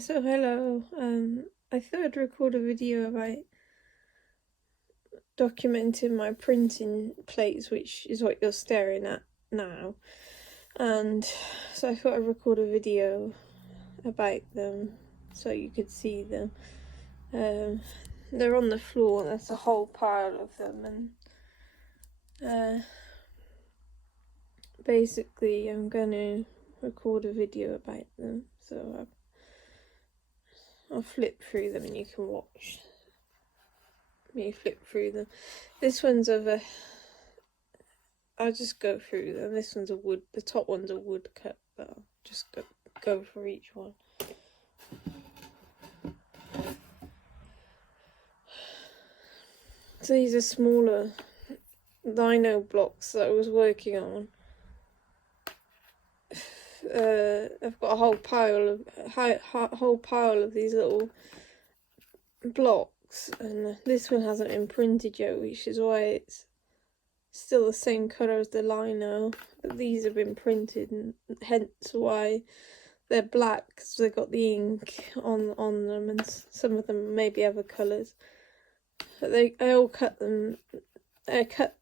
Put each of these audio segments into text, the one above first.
So hello. I thought I'd record a video about documenting my printing plates, which is what you're staring at now. And so I thought I'd record a video about them so you could see them. They're on the floor. There's a whole pile of them, and basically I'm gonna record a video about them. So I'll flip through them and you can watch me flip through them. This one's I'll just go through them. This one's a wood, the top one's a wood cut, but I'll just go for each one. So these are smaller Lino blocks that I was working on. I've got a whole pile of these little blocks, and this one hasn't been printed yet, which is why it's still the same colour as the Lino, but these have been printed, and hence why they're black, because they've got the ink on them, and some of them maybe other colours. But I all cut them. I cut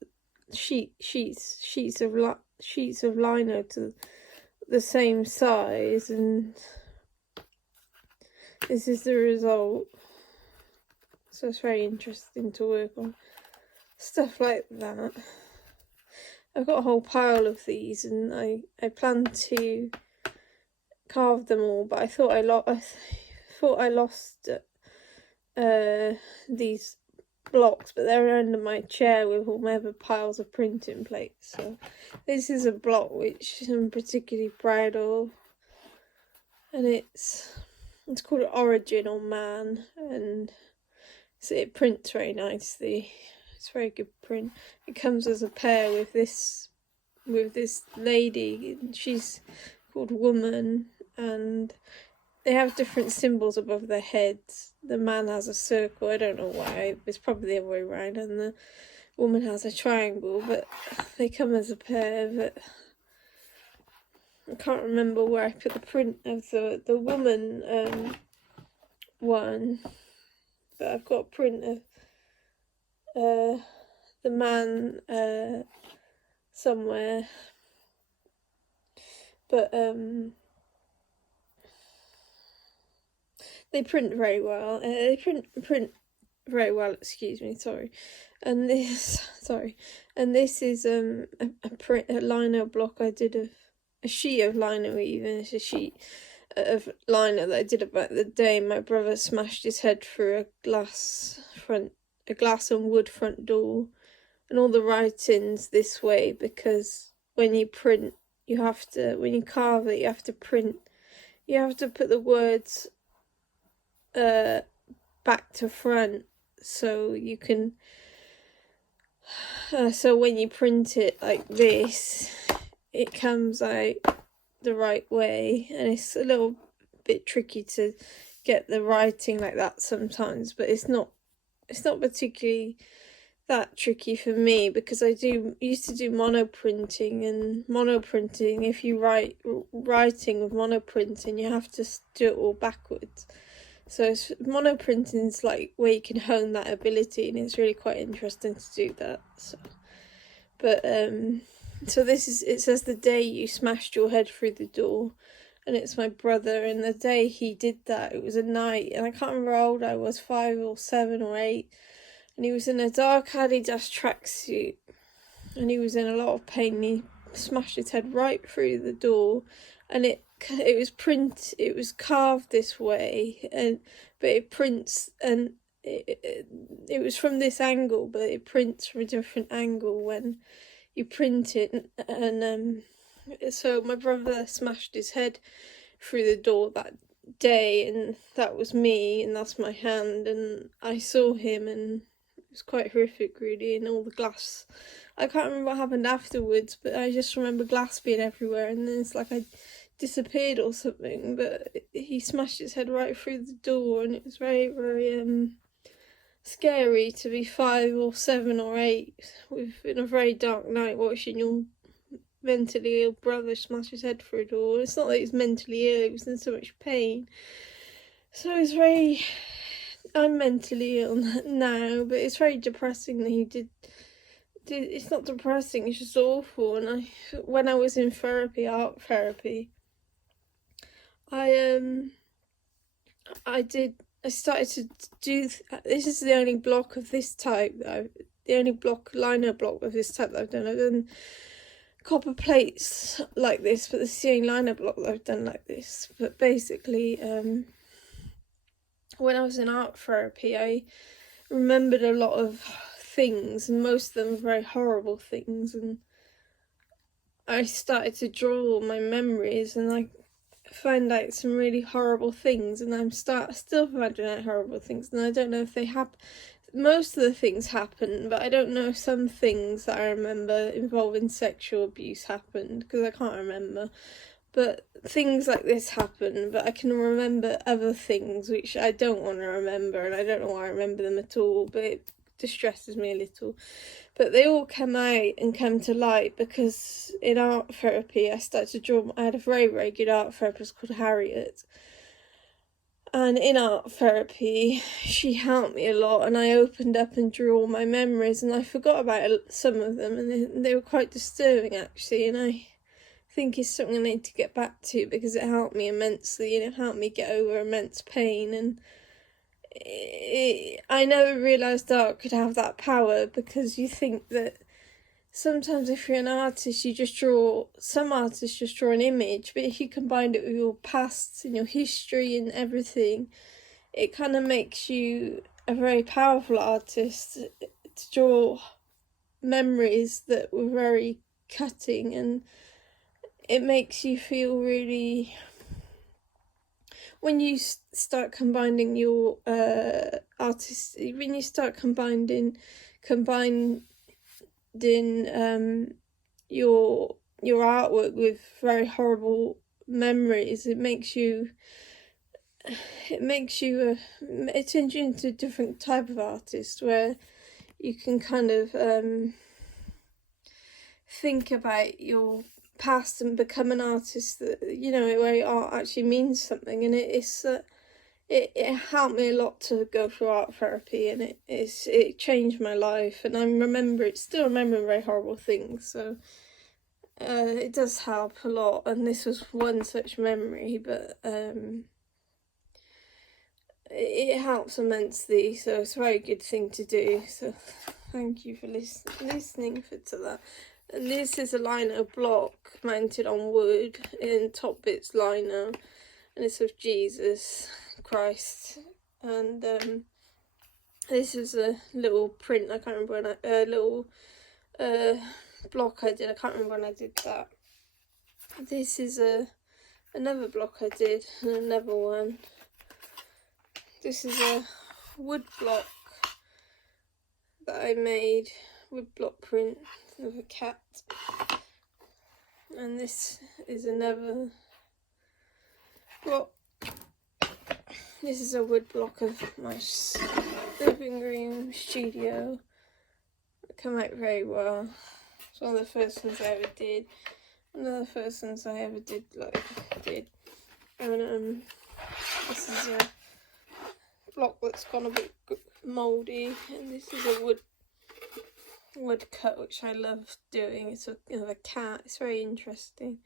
sheets of Lino to the same size, and this is the result. So it's very interesting to work on stuff like that. I've got a whole pile of these, and I plan to carve them all, but I thought I lost these blocks, but they're under my chair with all my other piles of printing plates. So this is a block which I'm particularly proud of, and it's called Origin or Man, and so it prints very nicely. It's very good print. It comes as a pair with this lady. She's called Woman, and they have different symbols above their heads. The man has a circle, I don't know why, it's probably the other way around, and the woman has a triangle, but they come as a pair. But I can't remember where I put the print of the woman one, but I've got a print of the man somewhere. But they print very well. They print very well. Excuse me. Sorry. And this is a Lino block I did of a sheet of Lino. Even it's a sheet of Lino that I did about the day my brother smashed his head through a glass and wood front door, and all the writing's this way because when you print, when you carve it, you have to print. You have to put the words back to front, so you can. So when you print it like this, it comes out the right way, and it's a little bit tricky to get the writing like that sometimes, but it's not particularly that tricky for me because I used to do monoprinting, and monoprinting, if you writing with monoprinting, you have to do it all backwards. So monoprinting is like where you can hone that ability, and it's really quite interesting to do that. So it says the day you smashed your head through the door, and it's my brother, and the day he did that, it was a night, and I can't remember how old I was, 5 or 7 or 8, and he was in a dark Adidas tracksuit, and he was in a lot of pain. He smashed his head right through the door, and it was carved this way, but it prints, and it was from this angle, but it prints from a different angle when you print it, and so my brother smashed his head through the door that day, and that was me, and that's my hand, and I saw him, and it was quite horrific really, and all the glass, I can't remember what happened afterwards, but I just remember glass being everywhere, and then it's like I disappeared or something, but he smashed his head right through the door, and it was very, very scary to be 5 or 7 or 8 in a very dark night watching your mentally ill brother smash his head through a door. It's not that he was mentally ill, he was in so much pain. So it's very, I'm mentally ill now, but it's very depressing that he did. It's not depressing, it's just awful. And when I was in therapy, art therapy, I started to do. This is the only block of this type the only liner block of this type that I've done. I've done copper plates like this, but this is the only liner block that I've done like this. But basically, when I was in art therapy, I remembered a lot of things, and most of them were very horrible things. And I started to draw my memories, and I find out some really horrible things, and I'm still finding out horrible things, and I don't know if they happen. Most of the things happen, but I don't know if some things that I remember involving sexual abuse happened, because I can't remember. But things like this happen, but I can remember other things which I don't want to remember, and I don't know why I remember them at all, but it distresses me a little. But they all come out and come to light because in art therapy I started to draw. I had a very, very good art therapist called Harriet, and in art therapy she helped me a lot, and I opened up and drew all my memories, and I forgot about some of them, and they were quite disturbing actually, and I think it's something I need to get back to because it helped me immensely, and it helped me get over immense pain. And I never realised art could have that power, because you think that sometimes if you're an artist, some artists just draw an image, but if you combine it with your past and your history and everything, it kind of makes you a very powerful artist to draw memories that were very cutting, and it makes you feel really, when you start combining your when you start combining your artwork with very horrible memories, it turns you into a different type of artist, where you can kind of think about your past and become an artist that, where art actually means something. And it helped me a lot to go through art therapy, and it changed my life, and I still remember very horrible things, so it does help a lot, and this was one such memory, but it helps immensely, so it's a very good thing to do. So thank you for listening to that. And this is a lino block mounted on wood, in top bit's lino, and it's of Jesus Christ. And this is a little print. I can't remember when a little block I did. I can't remember when I did that. This is another block I did, and another one. This is a wood block that I made, wood block print of a cat. And this is another block. This is a wood block of my living room studio. It came out very well. It's one of the first ones I ever did. One of the first ones I ever did. And this is a block that's gone a bit mouldy, and this is a wood cut which I love doing. It's of a cat. It's very interesting.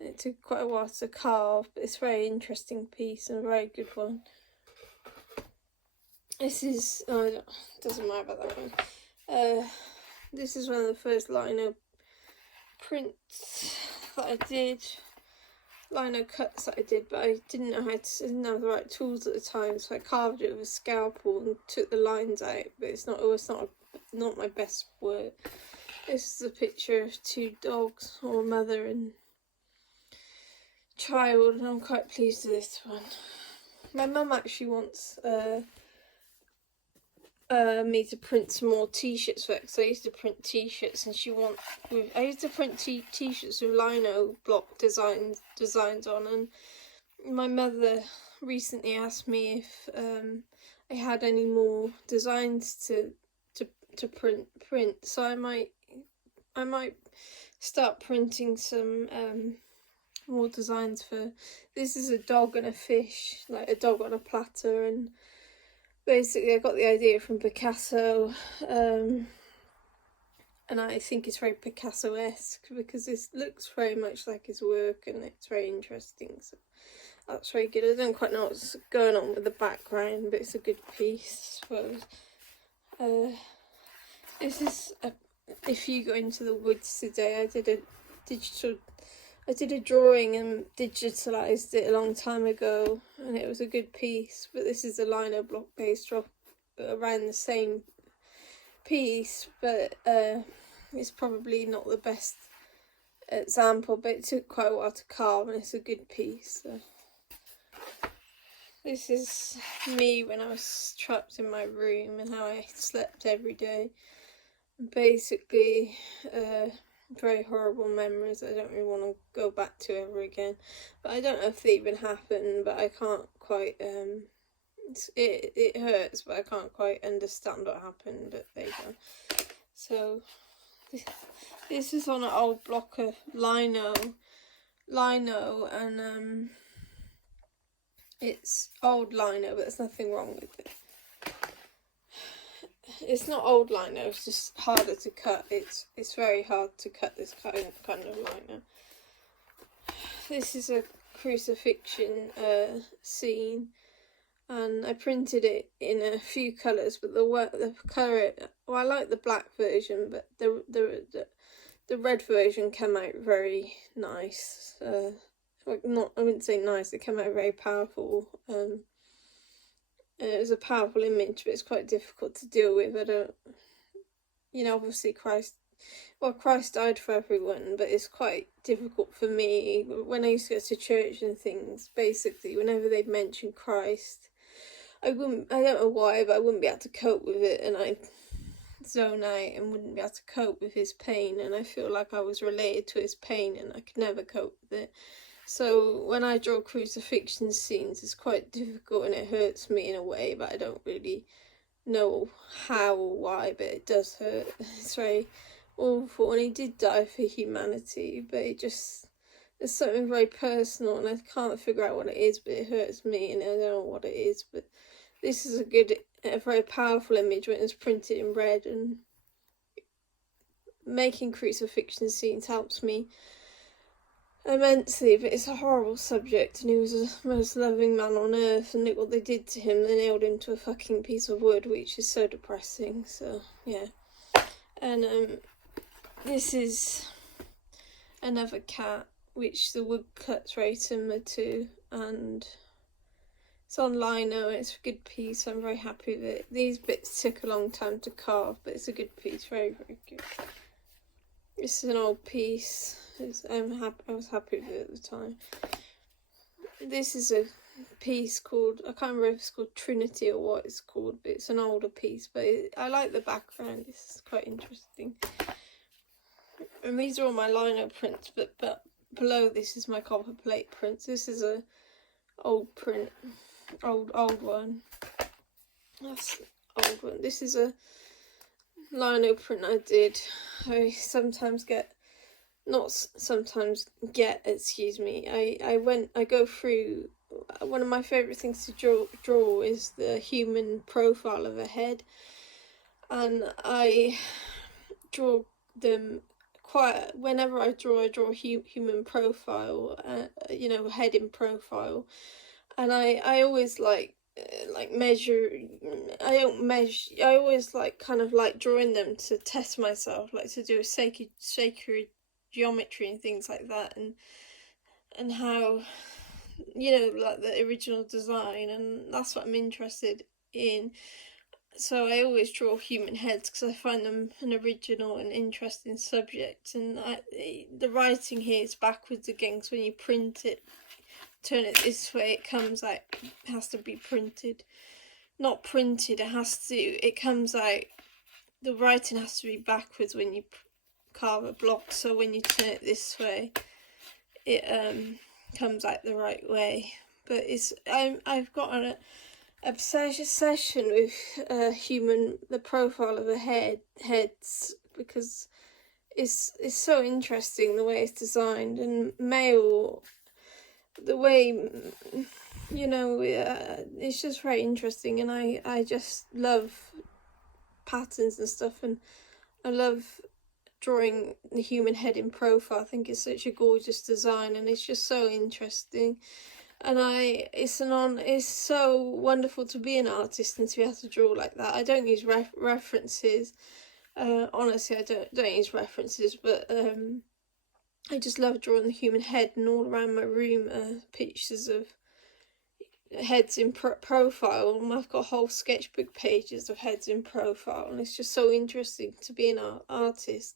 It took quite a while to carve, but it's a very interesting piece and a very good one. This is, it doesn't matter about that one. This is one of the first lino prints that I did, lino cuts that I did, but I didn't have the right tools at the time, so I carved it with a scalpel and took the lines out, but it was not my best work. This is a picture of two dogs, or a mother and child, and I'm quite pleased with this one. My mum actually wants me to print some more t-shirts for it, because I used to print t-shirts, and I used to print t-shirts with lino block designs on, and my mother recently asked me if I had any more designs to print, so I might start printing some more designs for. This is a dog and a fish, like a dog on a platter, and basically I got the idea from Picasso, and I think it's very Picasso-esque because this looks very much like his work and it's very interesting, so that's very good. I don't quite know what's going on with the background, but it's a good piece, I suppose. This is if you go into the woods today, I did a drawing and digitalised it a long time ago, and it was a good piece. But this is a lino block based around the same piece, but it's probably not the best example. But it took quite a while to carve, and it's a good piece. So. This is me when I was trapped in my room and how I slept every day. Basically, very horrible memories I don't really want to go back to ever again. But I don't know if they even happened, but I can't quite, it hurts, but I can't quite understand what happened, but there you go. So, this is on an old block of lino, and it's old lino, but there's nothing wrong with it. It's not old lino, it's just harder to cut. It's very hard to cut this kind of lino. This is a crucifixion scene, and I printed it in a few colours, but the colour, well, I like the black version, but the red version came out very nice. I wouldn't say nice, it came out very powerful. It was a powerful image, but it's quite difficult to deal with. Obviously Christ died for everyone, but it's quite difficult for me. When I used to go to church and things, basically, whenever they'd mention Christ, I don't know why, but I wouldn't be able to cope with it, and I'd zone out and wouldn't be able to cope with his pain, and I feel like I was related to his pain, and I could never cope with it. So when I draw crucifixion scenes, it's quite difficult and it hurts me in a way, but I don't really know how or why, but it does hurt. It's very awful, and he did die for humanity, but it's something very personal, and I can't figure out what it is, but it hurts me, and I don't know what it is. But this is a very powerful image when it's printed in red, and making crucifixion scenes helps me immensely, but it's a horrible subject, and he was the most loving man on earth, and look what they did to him. They nailed him to a fucking piece of wood, which is so depressing. So yeah. And this is another cat, which the woodcut's very similar to, and it's on lino. It's a good piece. I'm very happy with it. These bits took a long time to carve, but it's a good piece. Very, very good. This is an old piece. I was happy with it at the time. This is a piece called, I can't remember if it's called Trinity or what it's called, but it's an older piece, but I like the background. This is quite interesting. And these are all my lino prints, but below this is my copper plate prints. This is a old print, old one. That's old one. This is a lino print I did. I go through, one of my favourite things to draw is the human profile of a head, and I draw them whenever I draw human profile, head in profile, and I always measure. I always kind of like drawing them to test myself, like to do a sacred geometry and things like that, and how, like the original design, and that's what I'm interested in. So I always draw human heads because I find them an original and interesting subject. And the writing here is backwards again, because when you print it, turn it this way, it has to be printed. Not printed, it comes out, the writing has to be backwards when you carve a block, so when you turn it this way, it comes out the right way. But I've got an obsession with the profile of the heads, because it's so interesting the way it's designed, and male the way, you know, it's just very interesting, and I just love patterns and stuff, and I love drawing the human head in profile. I think it's such a gorgeous design, and it's just so interesting. And it's so wonderful to be an artist and to be able to draw like that. I don't use references. Honestly, I don't use references, but I just love drawing the human head, and all around my room are pictures of heads in profile. I've got whole sketchbook pages of heads in profile, and it's just so interesting to be an artist.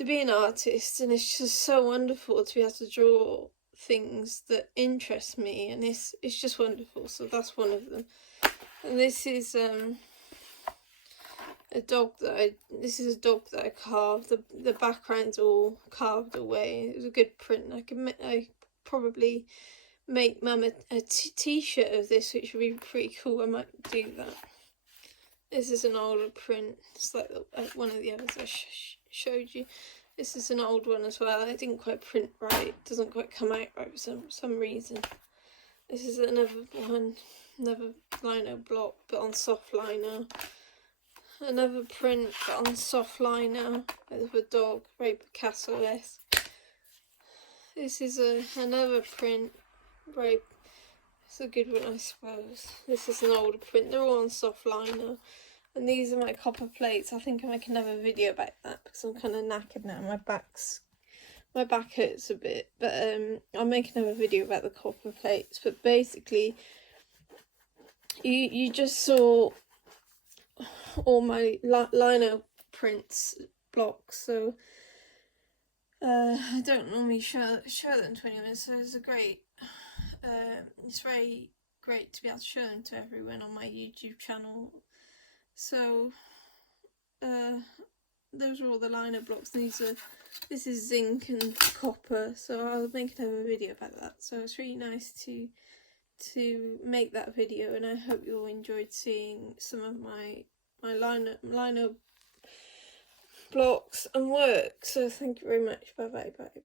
And it's just so wonderful to be able to draw things that interest me, and it's just wonderful. So that's one of them. And this is a dog that I carved. The background's all carved away. It was a good print. I probably make Mum a t-shirt of this, which would be pretty cool. I might do that. This is an older print. It's like one of the others I showed you. This is an old one as well. I didn't quite print right. It doesn't quite come out right for some reason. This is another one, another lino block, but on soft lino. Another print, but on soft lino, with a dog, very Picasso-esque. This is another print, very, it's a good one, I suppose. This is an older print. They're all on soft lino. And these are my copper plates. I think I make another video about that because I'm kind of knackered now. My back hurts a bit, but I'll make another video about the copper plates. But basically, you just saw all my lino prints blocks. So I don't normally show them to anyone. So it's very great to be able to show them to everyone on my YouTube channel. So those are all the lino blocks. This is zinc and copper, so I'll make another video about that. So it's really nice to make that video, and I hope you all enjoyed seeing some of my lino blocks and work. So thank you very much. Bye bye.